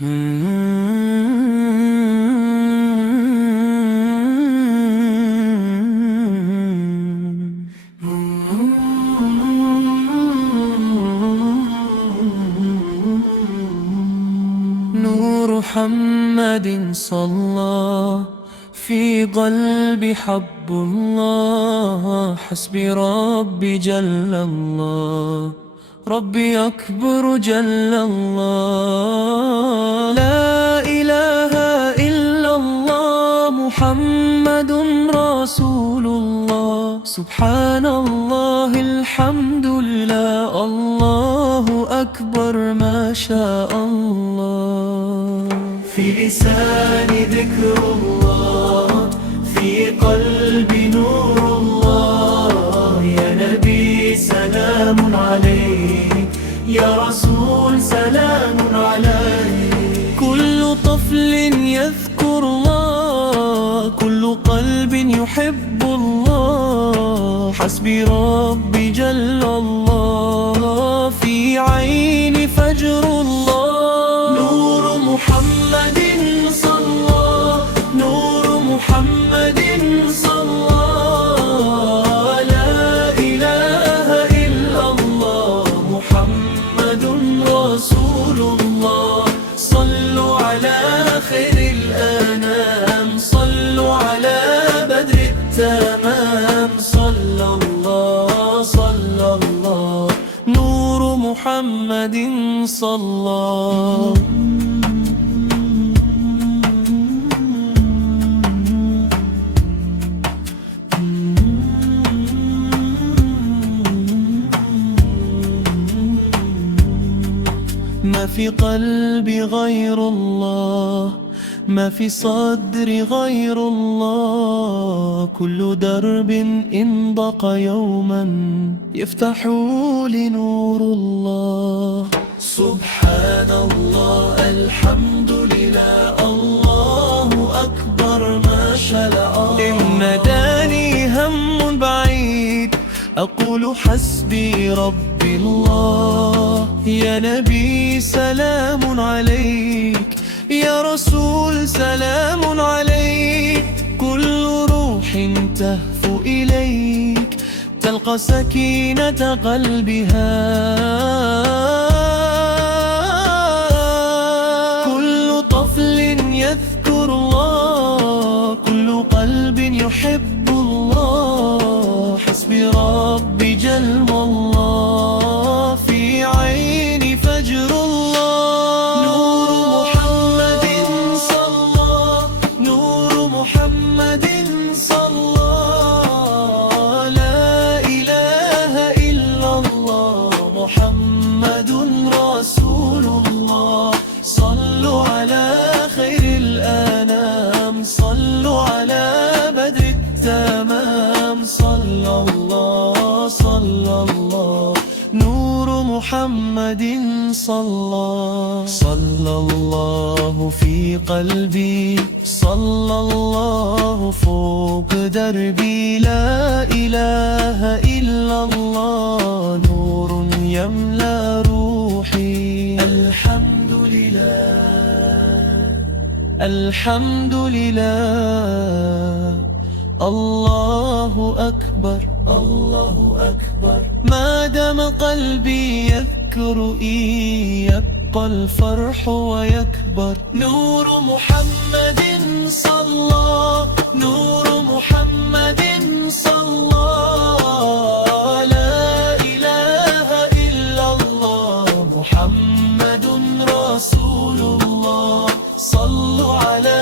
نور محمد صلى في قلبي حب الله، حسبي ربي جل الله، ربي أكبر جل الله. لا إله إلا الله محمد رسول الله، سبحان الله الحمد لله، الله أكبر ما شاء الله. في لساني ذكر الله، في قلبي نور الله، يا نبي سلام عليك، يا رسول سلام عليك. كل طفل يذكر الله، كل قلب يحب الله، حسبي ربي جل الله، في عيني فجر الله. نور محمد صلى، نور محمد صلى، لا إله إلا الله محمد رسول الله. صلوا على خير الأنام، صلوا على بدر التمام، صلى الله صلى الله، نور محمد صلى. ما في قلبي غير الله، ما في صدري غير الله، كل درب إن ضاق يوما يفتح لي نور الله. سبحان الله الحمد لله، الله أكبر ما شاء الله. إن ناداني هم بعيد أقول حسبي ربي الله، يا نبي سلام عليك، يا رسول سلام عليك. كل روح تهفو إليك تلقى سكينة قلبها، كل طفل يذكر الله، كل قلب يحب الله، حسبي ربي جل الله، في عيني فجر الله. نور محمد صلى، نور محمد صلى، لا إله إلا الله محمد رسول الله. صلوا على خير الأنام، صلوا على بدر التمام، صلى الله صلى الله، نور محمد صلى. صلى الله في قلبي، صلى الله فوق دربي، لا إله إلا الله نور يملأ روحي. الحمد لله الحمد لله، الله أكبر الله أكبر. ما دام قلبي يذكر يبقى الفرح ويكبر. نور محمد صلى، نور محمد صلى، لا إله إلا الله محمد رسول الله. صلوا على